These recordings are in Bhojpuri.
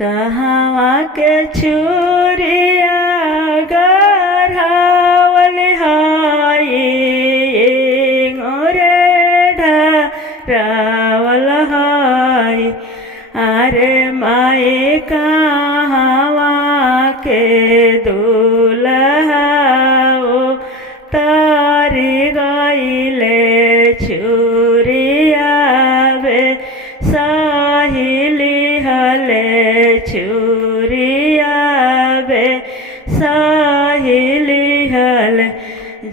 कहवा के छुरिया गढ़ावल हाई गोरे ढरावल हाई। अरे माए कहवा के दूल्हा तारी गईले छुरिया बे साहिली हले छुरिया बे साहिली हले।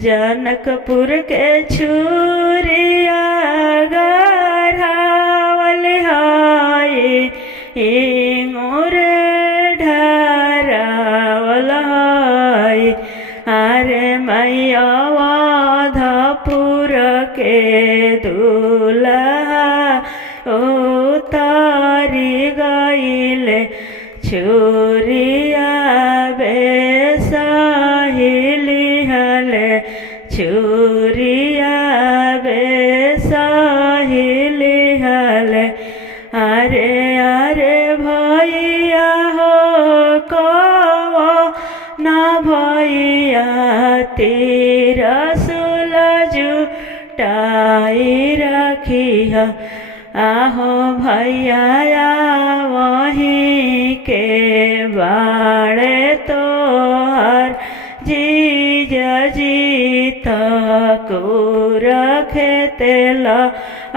जनकपुर के छुरिया गढ़ावल हाई गोरे ढरावल हाई। अरे मैया वाधापुर के दूल्हा तारी गईले छुरिया बे साहिली हले छुरिया बे साहिली हले। अरे अरे भैया हो कहो ना भैया तेरा सुलझू टाई रखिह। आहो भैया वहीं के बाड़े तोहर जीजा जी तक रखे तेला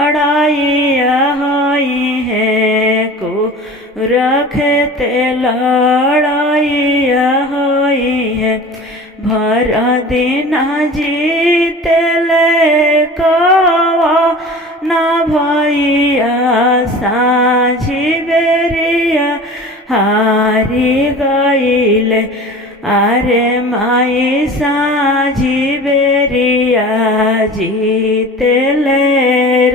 अड़ाइया होई है को रखे तेलाड़ाइया होई है। भर दिन जीतले कवा ना भैया साझी बेरिया हारी गईले। अरे माई साझी बेरिया जीतले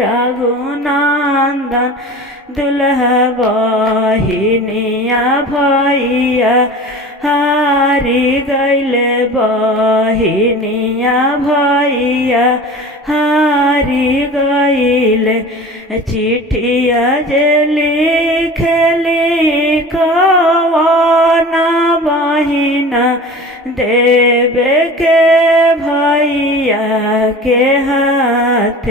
रघुनंदन दुल्हा बहिनिया भैया हारी गईले बहिनिया भैया हारी गईले। चिट्ठिया जे लिखली कवना बहिना देवे के भैया के हाथ।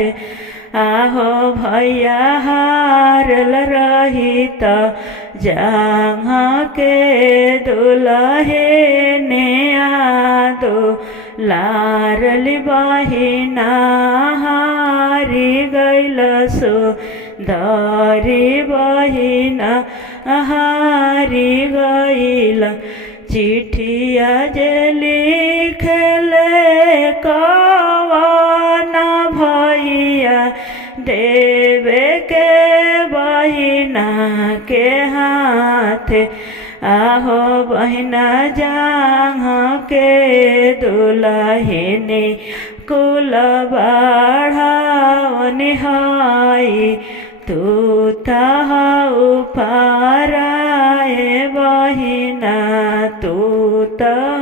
आहो भैया हारल रही त जहाँ के दुल्हे ने आदो लारली बहिना हारी गईल सो दरी बहिना हारी गईल। चिट्ठिया जे लिखले कवना भैया देवे के बहिना के हाथ। आहो बहिना जहाँ के दुल्हने कुल बढ़ावनी हाई तू तहाऊ पाराए बहिना तू तह